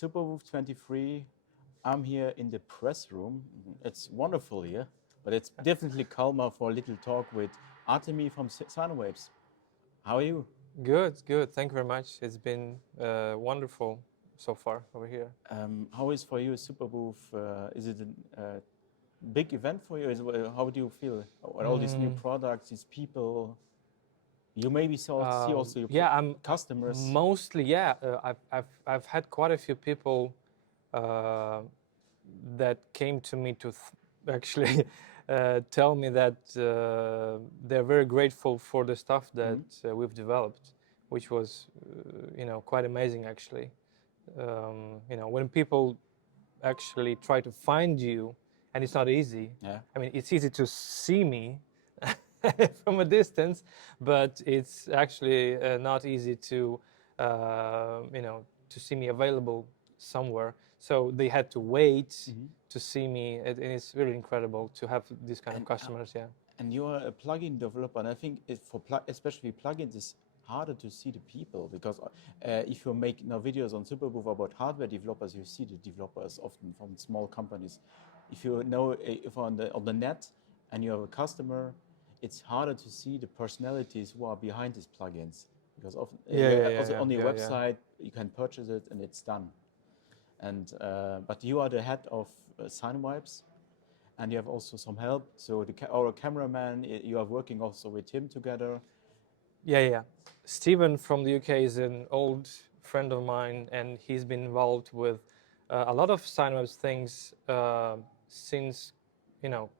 Superbooth 23. I'm here in the press room. It's wonderful here, but it's definitely calmer for a little talk with Artemiy from Sinevibes. How are you? Good, good. Thank you very much. It's been wonderful so far over here. How is for you Superbooth? Is it a big event for you? How do you feel? All these new products, these people. You maybe see also your I'm customers. Mostly, yeah. I've had quite a few people that came to me to actually tell me that they're very grateful for the stuff that we've developed, which was quite amazing actually. When people actually try to find you, and it's not easy. Yeah. I mean, it's easy to see me from a distance, but it's actually not easy to to see me available somewhere. So they had to wait to see me, and it's really incredible to have these kind of customers. Yeah. And you are a plugin developer, and I think especially plugins, it's harder to see the people because if you make now videos on Superbooth about hardware developers, you see the developers often from small companies. If you know if on the net and you have a customer, it's harder to see the personalities who are behind these plugins because often on your website you can purchase it and it's done. And but you are the head of Sinevibes, and you have also some help. So our cameraman, you are working also with him together. Yeah. Steven from the UK is an old friend of mine, and he's been involved with a lot of Sinevibes things since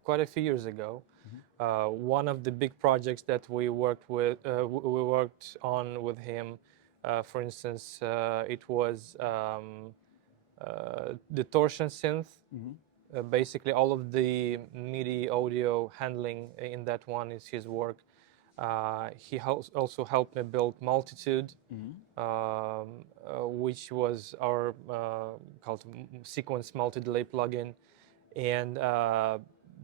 quite a few years ago. One of the big projects that we worked on with him, for instance, it was the torsion synth. Basically, all of the MIDI audio handling in that one is his work. He also helped me build Multitude, which was our called sequence multi-delay plugin, and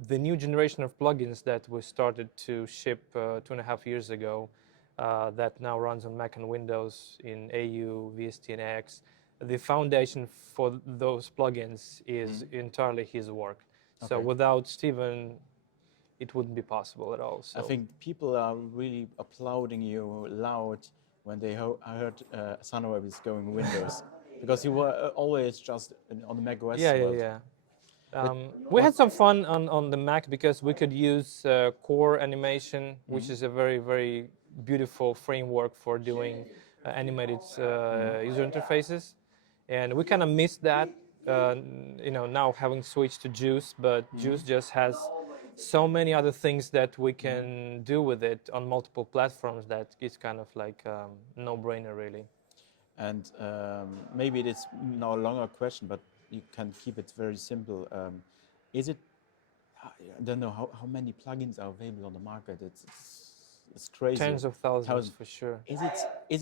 the new generation of plugins that we started to ship 2.5 years ago, that now runs on Mac and Windows in AU, VST, and X. The foundation for those plugins is entirely his work. Okay. So without Steven, it wouldn't be possible at all. So I think people are really applauding you loud when they heard Sinevibes going Windows, because you were always just on the Mac OS world. Yeah. We had some fun on the Mac because we could use Core animation, which is a very, very beautiful framework for doing animated user interfaces. And we kind of missed that, now having switched to Juice, but Juice just has so many other things that we can do with it on multiple platforms that it's kind of like no-brainer, really. And maybe it is no longer a question, but you can keep it very simple. Is it? I don't know how many plugins are available on the market. It's crazy. Tens of thousands for sure. Is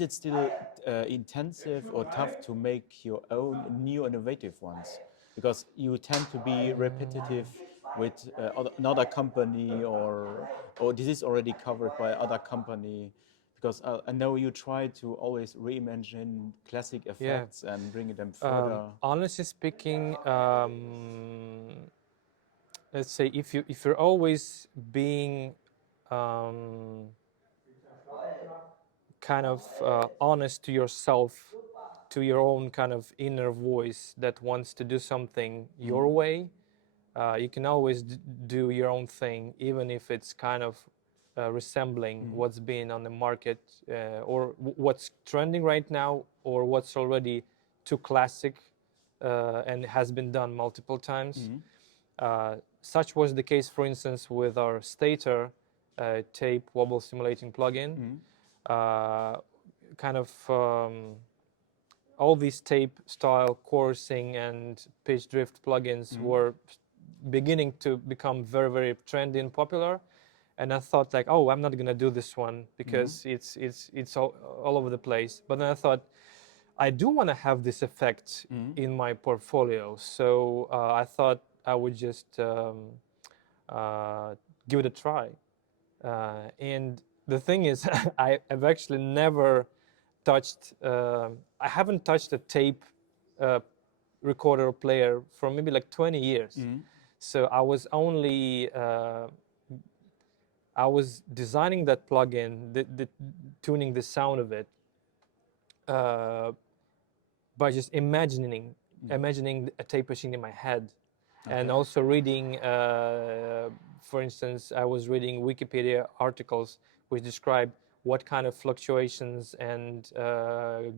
it still intensive or tough to make your own new innovative ones? Because you tend to be repetitive with another company, or this is already covered by other company. Because I know you try to always reimagine classic effects and bring them further. Honestly speaking, let's say if you're always being kind of honest to yourself, to your own kind of inner voice that wants to do something your way, you can always do your own thing, even if it's kind of resembling what's been on the market or what's trending right now, or what's already too classic and has been done multiple times. Such was the case, for instance, with our Stator tape wobble simulating plugin. Kind of all these tape style coursing and pitch drift plugins were beginning to become very, very trendy and popular. And I thought like, oh, I'm not gonna do this one because it's all over the place. But then I thought, I do want to have this effect in my portfolio. So I thought I would just give it a try. And the thing is, I've actually never touched, I haven't touched a tape recorder player for maybe like 20 years. So I was only I was designing that plugin, tuning the sound of it by just imagining a tape machine in my head, and also reading. For instance, I was reading Wikipedia articles which describe what kind of fluctuations and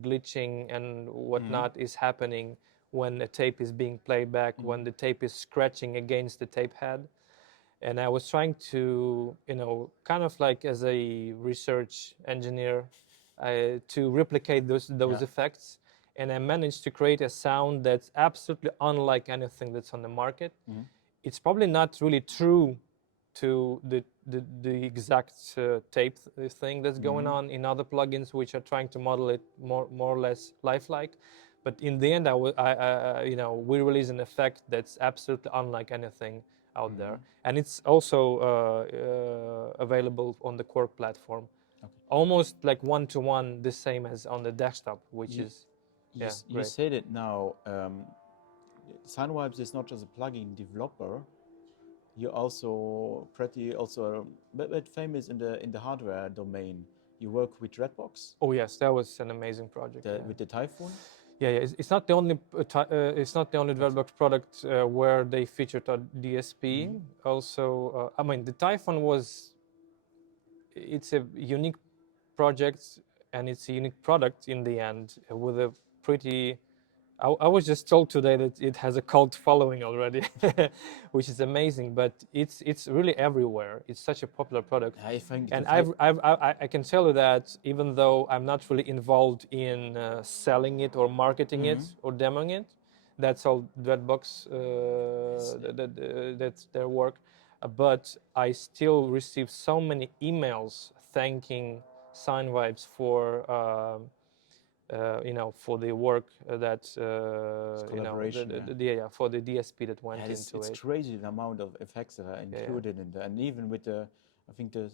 glitching and whatnot is happening when a tape is being played back, when the tape is scratching against the tape head. And I was trying to, kind of like as a research engineer, to replicate those effects. And I managed to create a sound that's absolutely unlike anything that's on the market. It's probably not really true to the exact tape thing that's going on in other plugins, which are trying to model it more or less lifelike. But in the end, we release an effect that's absolutely unlike anything out there, and it's also available on the Korg platform, almost like one-to-one, the same as on the desktop, which is you great. said it now. Sinevibes is not just a plugin developer. You're also a bit famous in the hardware domain. You work with Dreadbox. Oh yes, that was an amazing project. With the Typhoon. Yeah. It's not the only Dreadbox product where they featured a DSP. Also, I mean, the Typhoon it's a unique project, and it's a unique product in the end, with a pretty. I was just told today that it has a cult following already, which is amazing. But it's really everywhere. It's such a popular product. I think, and I can tell you that even though I'm not really involved in selling it or marketing it or demoing it, that's all Dreadbox, that's their work. But I still receive so many emails thanking Sinevibes for. For the work that for the DSP that went into it. It's crazy the amount of effects that are included in there, and even with I think the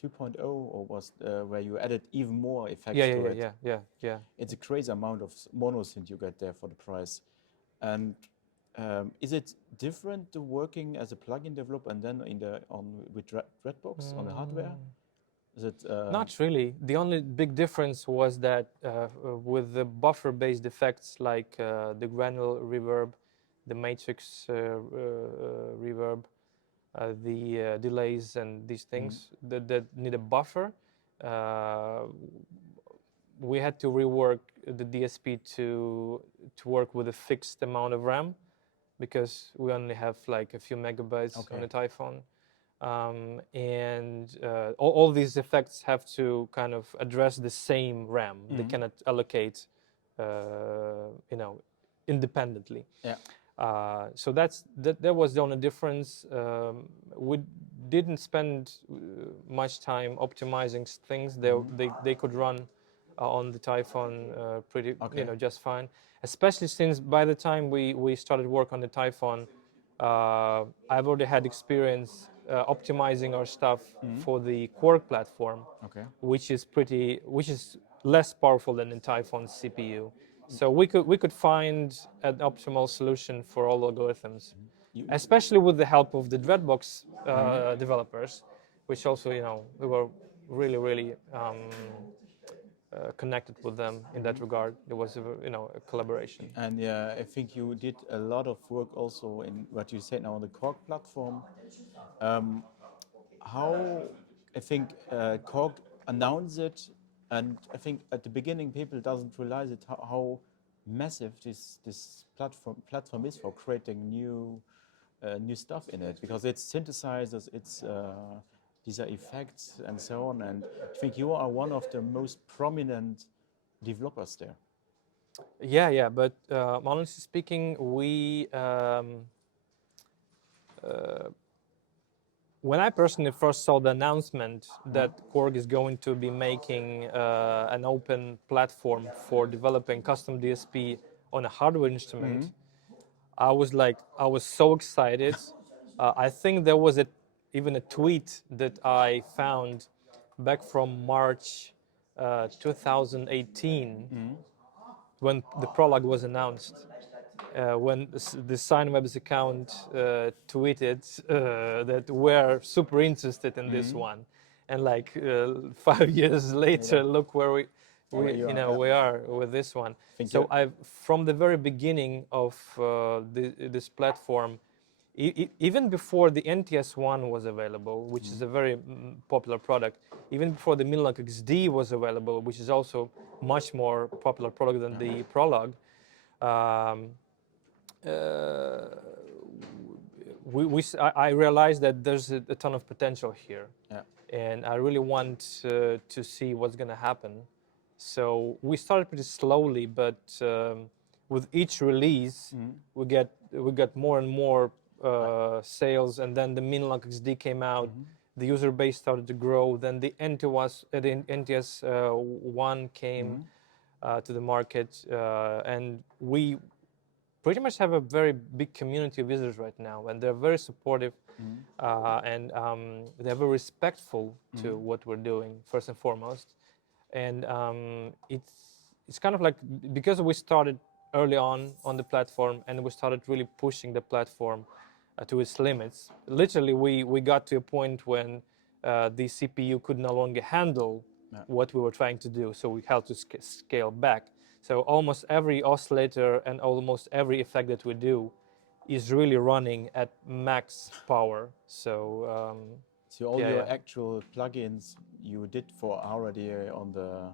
2.0 or was where you added even more effects to it. Yeah. It's a crazy amount of monosynth you get there for the price. And is it different to working as a plugin developer and then with Dreadbox on the hardware? Is it not really? The only big difference was that with the buffer-based effects like the granular reverb, the matrix reverb, the delays and these things that need a buffer, we had to rework the DSP to work with a fixed amount of RAM, because we only have like a few megabytes on the Typhoon. And all these effects have to kind of address the same RAM. They cannot allocate, independently. Yeah. So that was the only difference. We didn't spend much time optimizing things. They could run on the Typhoon pretty, just fine. Especially since by the time we started work on the Typhoon, I've already had experience optimizing our stuff for the Korg platform, which is less powerful than the Typhoon CPU. So we could find an optimal solution for all algorithms, especially with the help of the Dreadbox developers, which also we were really connected with them in that regard. It was a collaboration. And I think you did a lot of work also in what you said now on the Korg platform. How I think Korg announced it, and I think at the beginning people doesn't realize it how massive this platform is for creating new stuff in it, because it's synthesizers, it's these are effects and so on. And I think you are one of the most prominent developers there. Yeah. But honestly speaking, we. When I personally first saw the announcement that Korg is going to be making an open platform for developing custom DSP on a hardware instrument, I was so excited. I think there was even a tweet that I found back from March 2018 when the Prologue was announced. when the Sinevibes account tweeted that we're super interested in this one, and like 5 years later, look where we are with this one. So I've from the very beginning of this platform, even before the NTS1 was available, which is a very popular product, even before the Minlock XD was available, which is also much more popular product than the Prologue. I realized that there's a ton of potential here, and I really want to see what's going to happen. So we started pretty slowly, but with each release, we get more and more sales, and then the Minlock XD came out. The user base started to grow. Then the NTS one came to the market, and we pretty much have a very big community of users right now, and they're very supportive, and they're very respectful to what we're doing, first and foremost. And it's kind of like, because we started early on the platform, and we started really pushing the platform to its limits. Literally, we got to a point when the CPU could no longer handle what we were trying to do, so we had to scale back. So almost every oscillator and almost every effect that we do is really running at max power. So all your actual plugins you did for already on the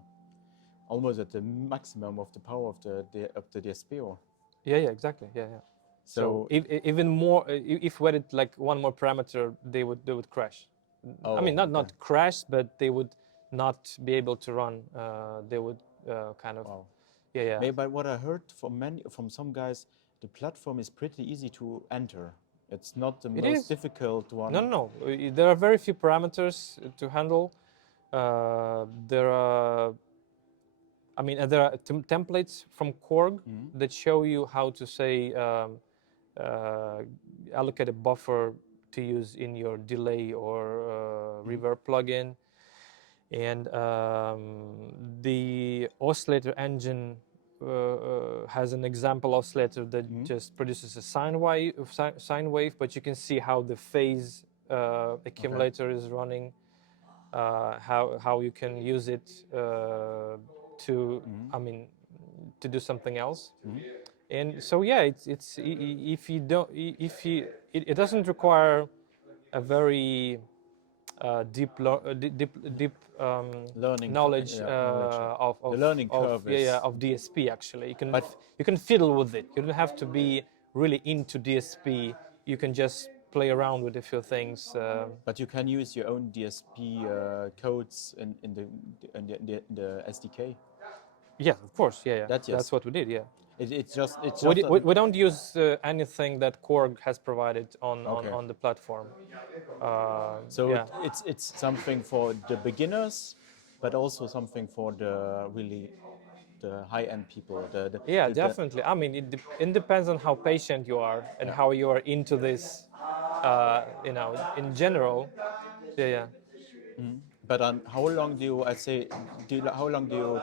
almost at the maximum of the power of the DSP, or? Yeah, exactly. Yeah. So if, even more, if we added like one more parameter, they would crash. I mean, not crash, but they would not be able to run. They would kind of. Wow. Yeah. But what I heard from some guys, the platform is pretty easy to enter. It's not the most difficult one. No. There are very few parameters to handle. There are templates from Korg that show you how to say allocate a buffer to use in your delay or reverb plugin. And the oscillator engine has an example oscillator that just produces a sine wave, but you can see how the phase accumulator is running, how you can use it to do something else. And so it doesn't require a very deep learning knowledge of the learning curve of DSP. Actually, you can fiddle with it. You don't have to be really into DSP. You can just play around with a few things. But you can use your own DSP codes in the SDK. Yeah, of course. Yeah. That's what we did. Yeah. It's just we don't use anything that Korg has provided on the platform. It's something for the beginners, but also something for the high-end people. Definitely. I mean, it depends on how patient you are and how you are into this. In general. Yeah. But how long do you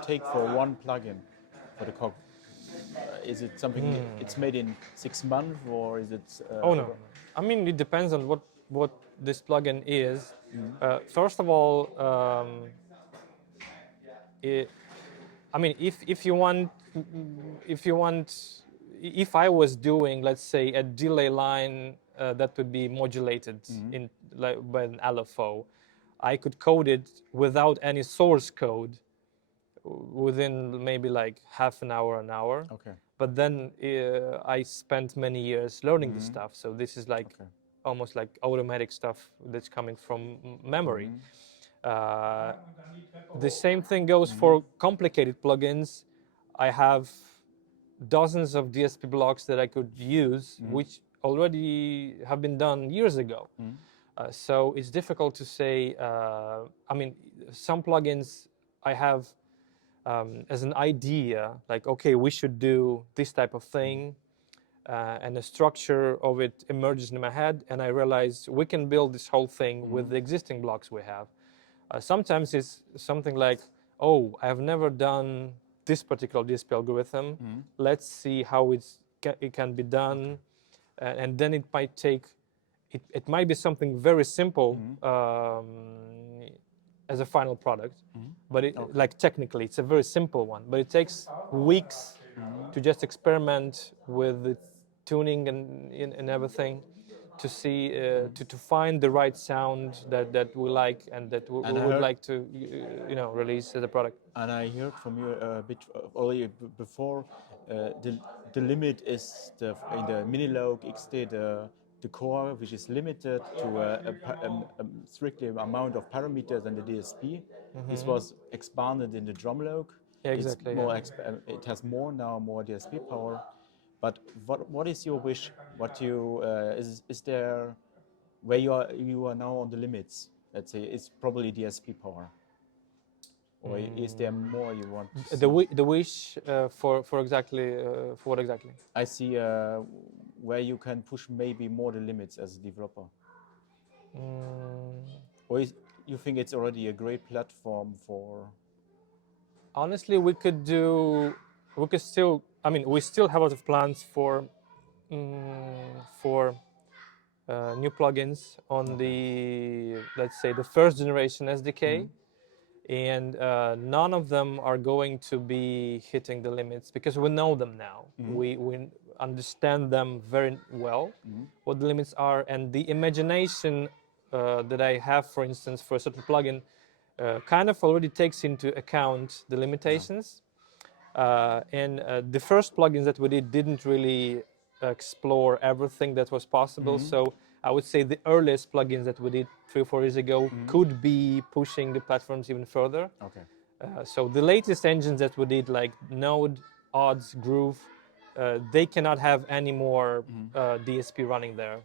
take for one plugin for the Korg? Is it something it's made in 6 months, or is it? No. I mean, it depends on what this plugin is. First of all, if I was doing, let's say, a delay line that would be modulated by an LFO, I could code it without any source code within maybe like half an hour. Okay. But then I spent many years learning this stuff. So this is like almost like automatic stuff that's coming from memory. The same thing goes for complicated plugins. I have dozens of DSP blocks that I could use, which already have been done years ago. So it's difficult to say. Some plugins I have as an idea, like, okay, we should do this type of thing, and the structure of it emerges in my head, and I realize we can build this whole thing with the existing blocks we have. Sometimes it's something like, oh, I have never done this particular DSP algorithm. Let's see how it it can be done, and then it might take. It might be something very simple as a final product, but like technically it's a very simple one. But it takes weeks to just experiment with the tuning and everything, to see to find the right sound that we like and that we would like to release as a product. And I heard from you a bit earlier before, the limit is in the Minilogue XD the core, which is limited to a strictly amount of parameters and the DSP. This was expanded in the Drumlogue. Yeah, exactly. It's more it has more DSP power. But what is your wish? What you is there where you are now on the limits? Let's say it's probably DSP power. Or is there more you want to see? The wish for exactly for what exactly? I see where you can push maybe more the limits as a developer. Or you think it's already a great platform for? Honestly, we could still. I mean, we still have a lot of plans for new plugins on the, let's say, the first generation SDK. And none of them are going to be hitting the limits because we know them now. We understand them very well, what the limits are, and the imagination that I have, for instance, for a certain plugin, kind of already takes into account the limitations. And the first plugins that we didn't really explore everything that was possible. So I would say the earliest plugins that we did 3 or 4 years ago could be pushing the platforms even further. Okay. So the latest engines that we did, like Node, Odds, Groove, they cannot have any more DSP running there.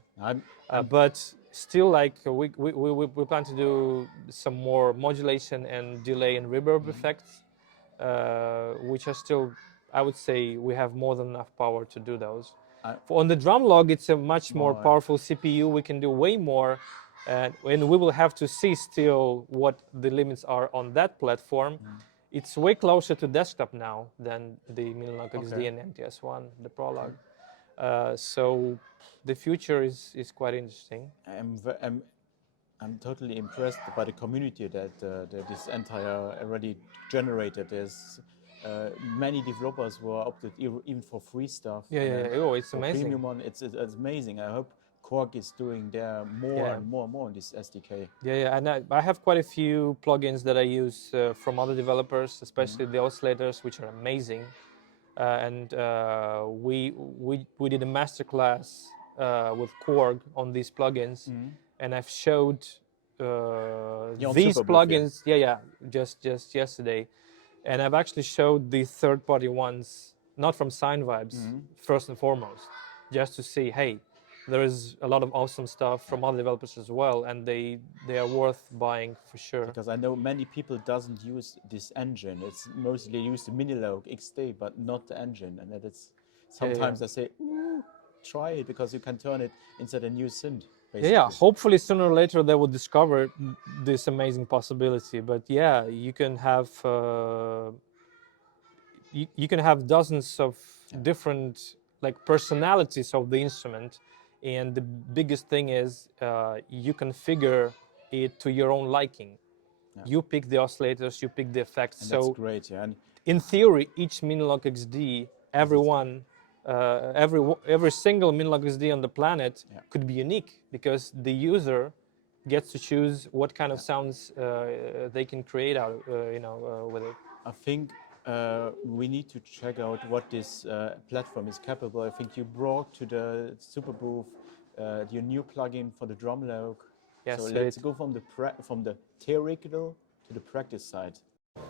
But still, like we plan to do some more modulation and delay and reverb effects, which are still, I would say, we have more than enough power to do those. On the Drumlogue, it's a much more powerful CPU. We can do way more, and we will have to see still what the limits are on that platform. It's way closer to desktop now than the Minilogue XD and MTS1, the Prologue. So the future is quite interesting. I'm totally impressed by the community that this entire already generated. There's many developers who are opted even for free stuff. Oh, it's amazing. Premium one, it's amazing. I hope Korg is doing there more and more on this SDK. And I have quite a few plugins that I use from other developers, especially the oscillators, which are amazing. And we did a masterclass with Korg on these plugins, and I've showed these plugins. Just yesterday. And I've actually showed the third-party ones, not from Sinevibes, first and foremost, just to see, hey, there is a lot of awesome stuff from other developers as well, and they are worth buying for sure. Because I know many people doesn't use this engine. It's mostly used the Minilogue XD, but not the engine. And that it's sometimes I say, ooh, try it, because you can turn it into a new synth. Basically. Hopefully sooner or later they will discover this amazing possibility. But you can have dozens of different personalities of the instrument, and the biggest thing is you configure it to your own liking. You pick the oscillators, you pick the effects. And that's great, And in theory, each Minilogue XD, every single Minilogue XD on the planet could be unique, because the user gets to choose what kind of sounds they can create out, with it. I think we need to check out what this platform is capable. I think you brought to the Superbooth your new plugin for the Drumlogue. Yes, so let's go from the theoretical to the practice side.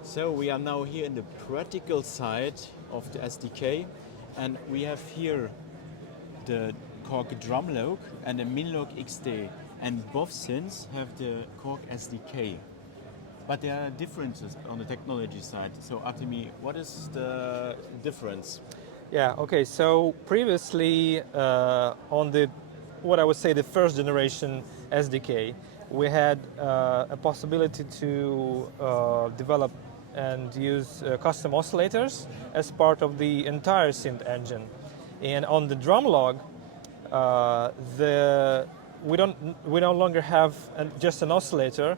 So we are now here in the practical side of the SDK, and we have here the Korg Drumlogue and the Minilogue XD, and both synths have the Korg SDK. But there are differences on the technology side. So Artemiy, what is the difference? Okay, so previously on what I would say the first generation SDK, we had a possibility to develop and use custom oscillators as part of the entire synth engine. And on the Drumlogue, we no longer have just an oscillator.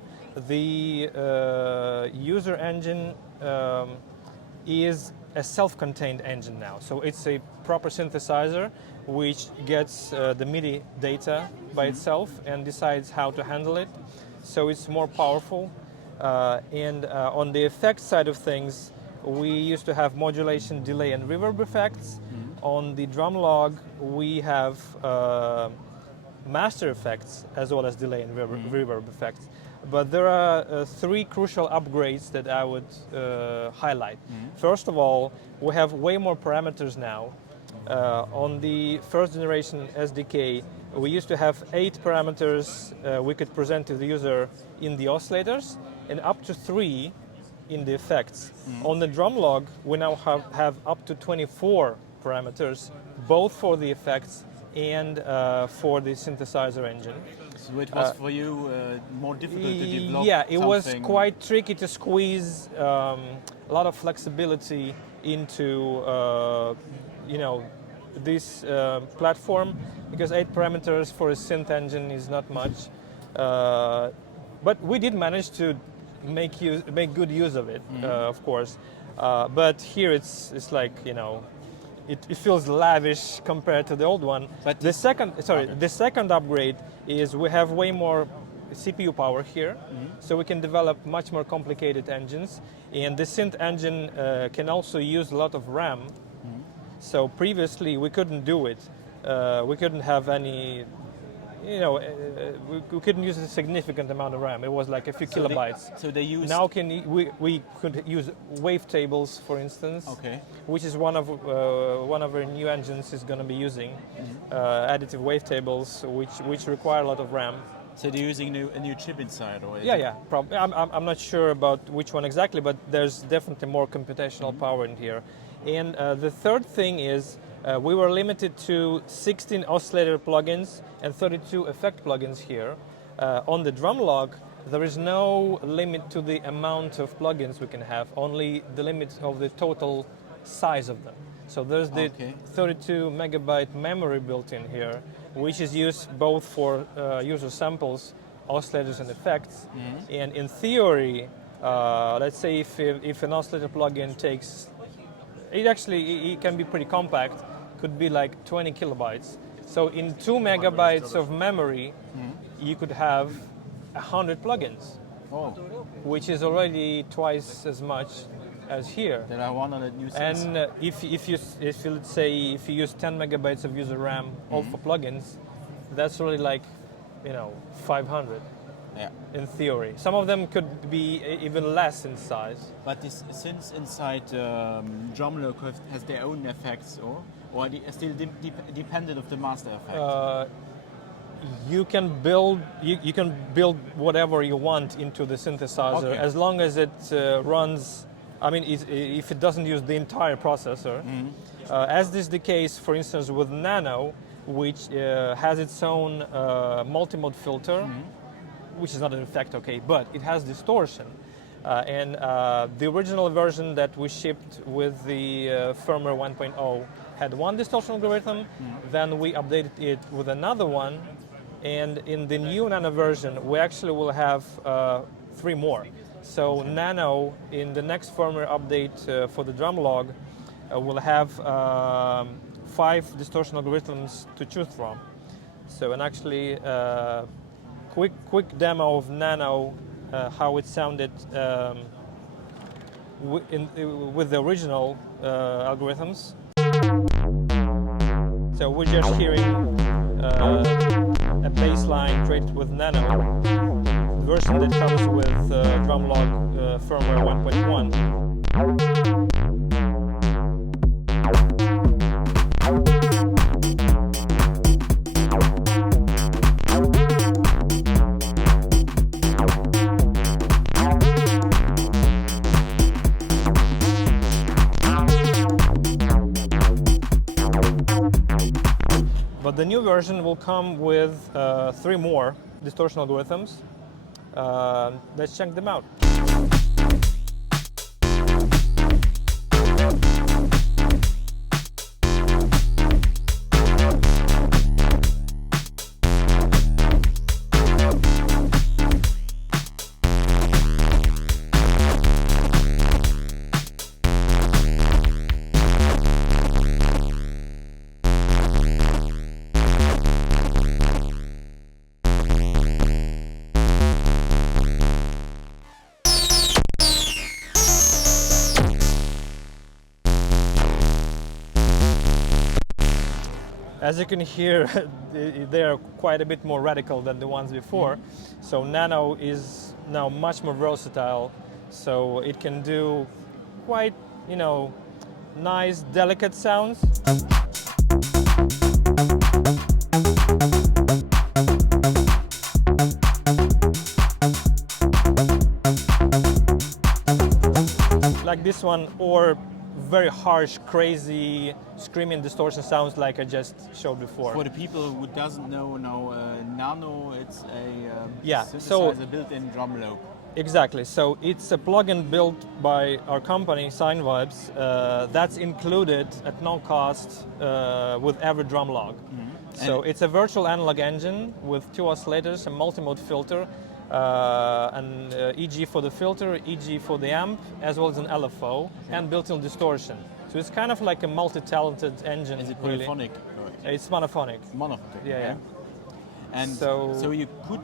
The user engine is a self-contained engine now. So it's a proper synthesizer which gets the MIDI data by itself and decides how to handle it. So it's more powerful. And on the effects side of things, we used to have modulation, delay, and reverb effects. On the Drumlogue, we have master effects as well as delay and reverb effects. But there are three crucial upgrades that I would highlight. First of all, we have way more parameters now. On the first generation SDK, we used to have 8 parameters we could present to the user in the oscillators and up to 3 in the effects. On the Drumlogue, we now have up to 24 parameters, both for the effects and for the synthesizer engine. So it was for you more difficult to develop. Yeah, it was something. quite tricky to squeeze a lot of flexibility into this platform, because 8 parameters for a synth engine is not much. But we did manage to make good use of it, of course. But here it's like, it feels lavish compared to the old one. But the second upgrade is we have way more CPU power here, so we can develop much more complicated engines. And the synth engine can also use a lot of RAM. So previously we couldn't do it. We couldn't have any, we couldn't use a significant amount of RAM. It was like a few kilobytes. So they use. Now we could use wavetables, for instance, which is one of our new engines is going to be using additive wavetables, which require a lot of RAM. So they're using a new chip inside, or? Yeah. Probably. I'm not sure about which one exactly, but there's definitely more computational power in here. And the third thing is we were limited to 16 oscillator plugins and 32 effect plugins here. On the Drumlogue, there is no limit to the amount of plugins we can have, only the limit of the total size of them. So there's the 32 megabyte memory built in here, which is used both for user samples, oscillators, and effects. And in theory, let's say if an oscillator plugin takes, it can be pretty compact, could be like 20 kilobytes. So in 2 megabytes of memory, you could have 100 plugins, which is already twice as much as here. There are 100 new synths. And if you let's say if you use 10 megabytes of user RAM all for plugins, that's really like 500. Yeah. In theory, some of them could be even less in size. But this synths inside Drumlogue has their own effects, or they are still dependent of the master effect. You can build whatever you want into the synthesizer as long as it runs. I mean, if it doesn't use the entire processor, as is the case, for instance, with Nano, which has its own multimode filter, which is not an effect, but it has distortion. And the original version that we shipped with the firmware 1.0 had one distortion algorithm, then we updated it with another one, and in the new Nano version, we actually will have 3 more. So Nano, in the next firmware update for the Drumlogue, will have 5 distortion algorithms to choose from. So, and actually, quick demo of Nano, how it sounded with the original algorithms. So we're just hearing a bass line created with Nano, the version that comes with Drumlogue firmware 1.1. But the new version will come with 3 more distortion algorithms. Let's check them out. as you can hear, they are quite a bit more radical than the ones before. So Nano is now much more versatile. So it can do quite, nice, delicate sounds. Like this one, or very harsh, crazy, screaming distortion sounds like I just showed before. For the people who doesn't know now, Nano, it's a Yeah, synthesizer built in Drumlogue. Exactly. So it's a plugin built by our company, Sinevibes, that's included at no cost with every Drumlogue. So it's a virtual analog engine with 2 oscillators, a multimode filter, an EG for the filter, EG for the amp, as well as an LFO, and built-in distortion. So it's kind of like a multi-talented engine. Is it really. polyphonic? It's monophonic. Monophonic. Yeah. And so you could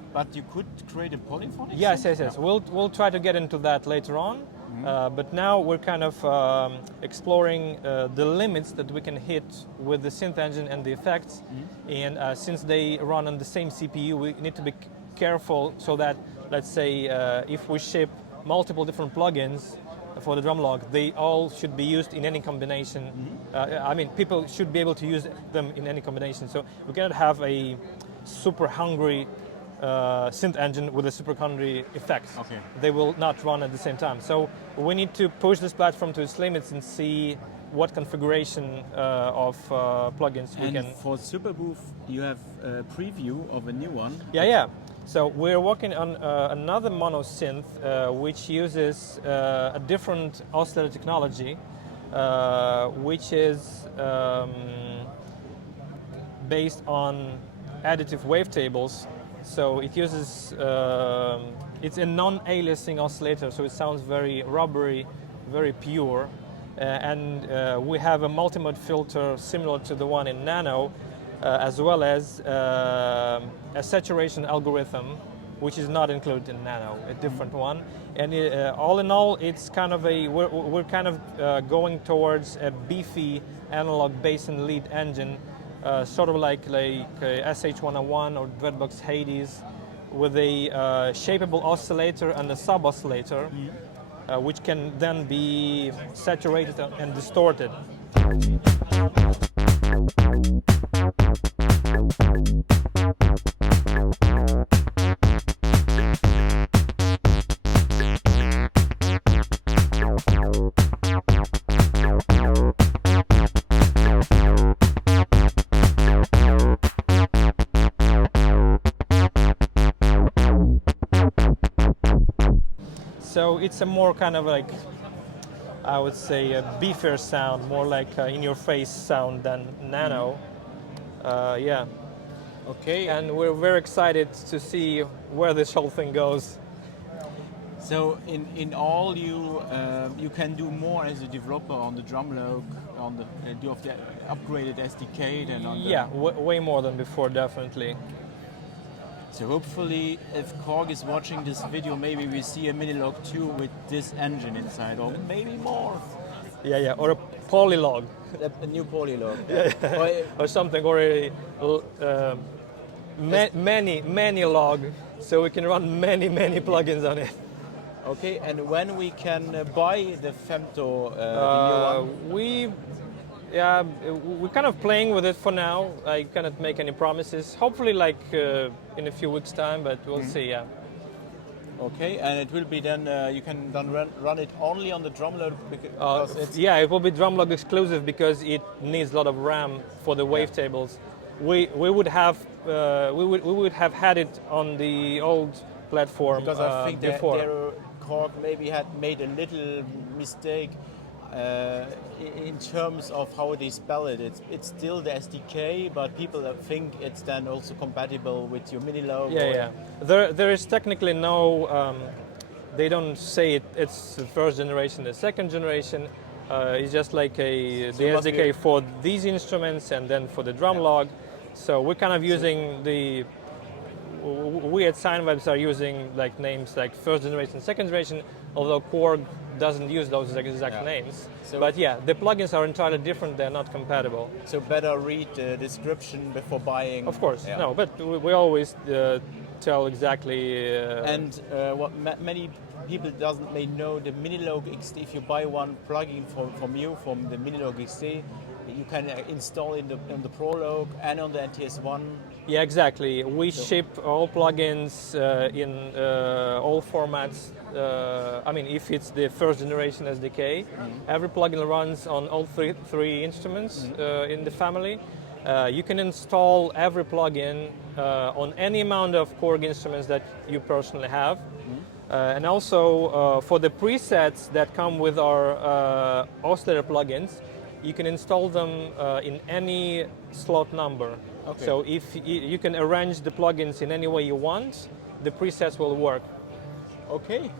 create a polyphonic? Yes. We'll try to get into that later on. But now we're kind of exploring the limits that we can hit with the synth engine and the effects. And since they run on the same CPU, we need to be careful so that, let's say, if we ship multiple different plugins for the Drumlogue, they all should be used in any combination. I mean, people should be able to use them in any combination. So we cannot have a super hungry synth engine with a super hungry effects. Okay. They will not run at the same time. So we need to push this platform to its limits and see what configuration of plugins we can. And for Superbooth, you have a preview of a new one. Yeah. So we're working on another mono synth which uses a different oscillator technology, which is based on additive wavetables. So it uses, it's a non-aliasing oscillator, so it sounds very rubbery, very pure. And we have a multimode filter similar to the one in Nano, as well as a saturation algorithm, which is not included in Nano, a different one. And all in all, it's kind of we're kind of going towards a beefy analog bass and lead engine, sort of like SH101 or Dreadbox Hades, with a shapeable oscillator and a sub-oscillator, which can then be saturated and distorted. So it's a more kind of like, I would say, a beefier sound, more like in-your-face sound than Nano. Yeah. Okay. And we're very excited to see where this whole thing goes. So in all, you can do more as a developer on the Drumlogue, on the do of the upgraded SDK than on the. Yeah, way more than before, definitely. So hopefully, if Korg is watching this video, maybe we see a Minilogue 2 with this engine inside, or maybe more. Yeah, or a Polylogue. A new Polylogue. Or something, or a many log, so we can run many plugins on it. Okay, and when we can buy the Femto, the new one? We're kind of playing with it for now. I cannot make any promises. Hopefully, like in a few weeks' time, but we'll see. Yeah. Okay, and it will be then you can then run it only on the Drumlogue because it's it will be Drumlogue exclusive because it needs a lot of RAM for the wavetables. We would have had it on the old platform because I think before. Korg maybe had made a little mistake in terms of how they spell it. It's still the SDK, but people think it's then also compatible with your Minilogue. Yeah. There is technically no. They don't say it's the first generation, the second generation. It's just like the SDK for these instruments and then for the Drumlogue. So we're kind of using we at Sinevibes are using like names like first generation, second generation, although Korg doesn't use those exact Yeah. names. So- But yeah, the plugins are entirely different. They're not compatible. So better read the description before buying. Of course, Yeah. no, but we always tell exactly. And what many people may know, the Minilogue XD, if you buy one plugin from the Minilogue XD, you can install in the Prologue and on the NTS1. Yeah, exactly. We ship all plugins in all formats. I mean, if it's the first generation SDK, every plugin runs on all three instruments in the family. You can install every plugin on any amount of Korg instruments that you personally have. And also for the presets that come with our oscillator plugins, you can install them in any slot number. Okay. So if you can arrange the plugins in any way you want, the presets will work. Okay.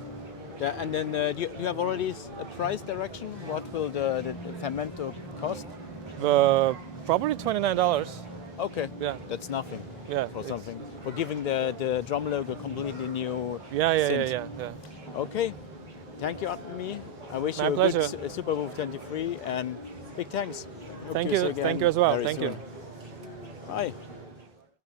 Yeah, and then do you have already a price direction? What will the Femto cost? Probably $29. Okay. Yeah. That's nothing. Yeah, For it's- something. For giving the Drumlogue a completely new Yeah. synth. Okay. Thank you, Artemiy. I wish My you pleasure. a good Superbooth 23 and big thanks. Hope Thank to see you. again Thank you as well. very Thank you. soon. Bye.